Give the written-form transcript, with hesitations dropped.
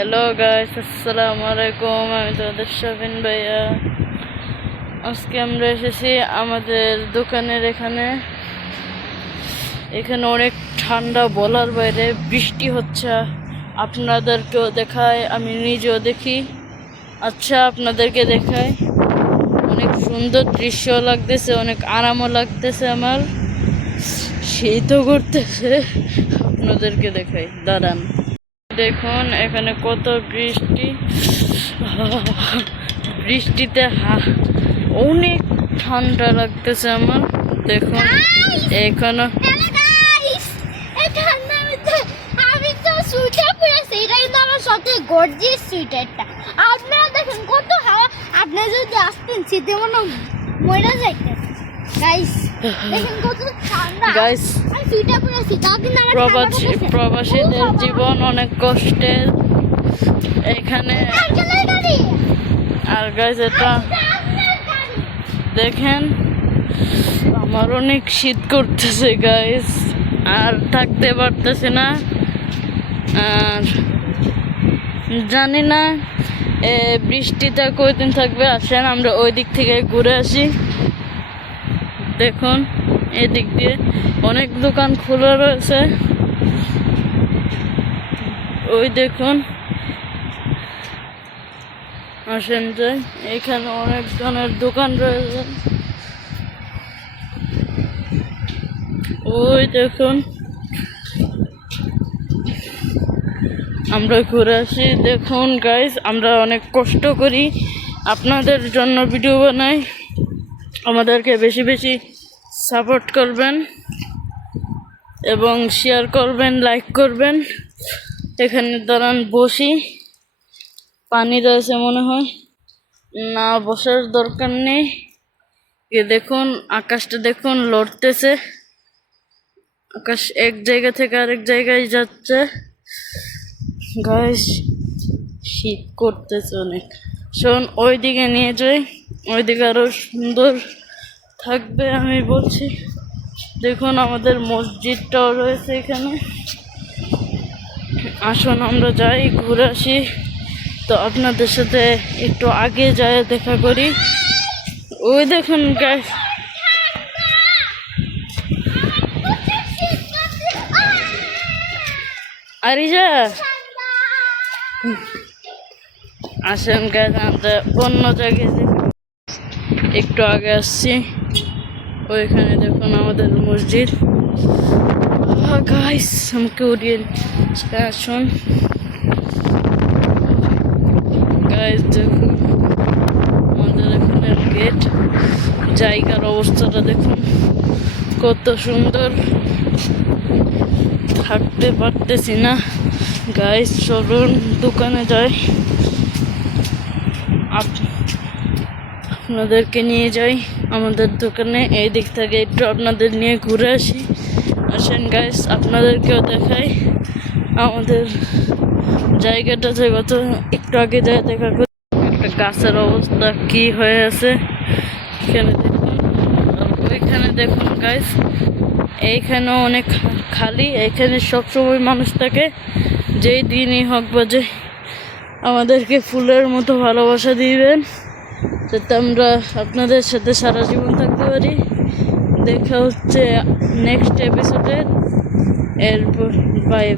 Hello guys, আসসালামু আলাইকুম। আমি তোমাদের শাবিন ভাইয়া। আজকে আমরা এসেছি আমাদের দোকানের এখানে অনেক ঠান্ডা, বলার বাইরে। বৃষ্টি হচ্ছে, আপনাদেরকেও দেখায়, আমি নিজেও দেখি। আচ্ছা, আপনাদেরকে দেখায়। অনেক সুন্দর দৃশ্য লাগতেছে, অনেক আরামও লাগতেছে। আমার শীতও করতেছে। আপনাদেরকে দেখাই, দাঁড়ান। দেখুন এখানে কত বৃষ্টি। বৃষ্টিতে অনেক ঠান্ডা লাগতেছে আমার। দেখুন এখানে আমি তো সুইটার পরেছি, এটা কিন্তু আমার সবচেয়ে গর্জিয়াস সুইটারটা। আপনারা দেখেন কত হাওয়া। আপনি যদি আসতেন শীতে মনে মরে যাইতেন। গাইস দেখেন কত ঠান্ডা। গাইস, আমি সুইটার পরেছি, তাও কিন্তু আমার প্রবাসীদের জীবন অনেক কষ্টের এখানে। আর গাইস, এটা দেখেন, আমার অনেক শীত করতেছে গাইস, আর থাকতে পারতেছে না। আর জানি না বৃষ্টিটা কয়দিন থাকবে। আসেন আমরা ওই দিক থেকে ঘুরে আসি। দেখুন এদিক দিয়ে অনেক দোকান খোলা রয়েছে। ওই দেখুন, আসেন যাই। এখানে অনেক ধরনের দোকান রয়েছে। ওই দেখুন, আমরা ঘুরে আসি। দেখুন গাইস, আমরা অনেক কষ্ট করি, আপনাদের জন্য ভিডিও বানাই। আমাদেরকে বেশি বেশি সাপোর্ট করবেন এবং শেয়ার করবেন, লাইক করবেন। এখানে দাঁড়ান, বসি। পানি রয়েছে মনে হয়, না বসার দরকার নেই। দেখুন আকাশটা দেখুন, লড়তেছে। আকাশ এক জায়গা থেকে আরেক জায়গায় যাচ্ছে। গাইস, শীত করতেছে অনেক। শোন, ওইদিকে নিয়ে যাই, ওইদিকে আরো সুন্দর থাকবে আমি বলছি। দেখুন আমাদের মসজিদটাও রয়েছে এখানে। আসুন আমরা যাই, ঘুরে আসি। তো আপনাদের সাথে একটু আগে যায় দেখা করি। ওই দেখুন গাইস, আরিজা আসেন গাইস, আমরা অন্য জায়গায় একটু আগে আসছি। ওইখানে দেখুন আমাদের মসজিদ। গাইস, আমাকে উড়িয়ে আসুন। গাইস দেখুন আমাদের এখানের গেট, জায়গার অবস্থাটা দেখুন কত সুন্দর। থাকতে পারতেছি না গাইস, চলুন দোকানে যাই, আপনাদেরকে নিয়ে যাই আমাদের দোকানে। এই দিক থেকে একটু আপনাদের নিয়ে ঘুরে আসি। আসেন গাইস, আপনাদেরকেও দেখাই আমাদের জায়গাটাতে। কত একটু আগে যায় দেখা করি। একটা গাছের অবস্থা কি হয়ে আছে এখানে দেখুন। ওইখানে দেখুন গাইস, এইখানেও অনেক খালি। এখানে সবসময় মানুষ থাকে, যেই দিনই হোক বা যে আমাদেরকে ফুলের মতো ভালোবাসা দিবেন, যাতে আমরা আপনাদের সাথে সারা জীবন থাকতে পারি। দেখা হচ্ছে নেক্সট এপিসোডে। এরপর বাই।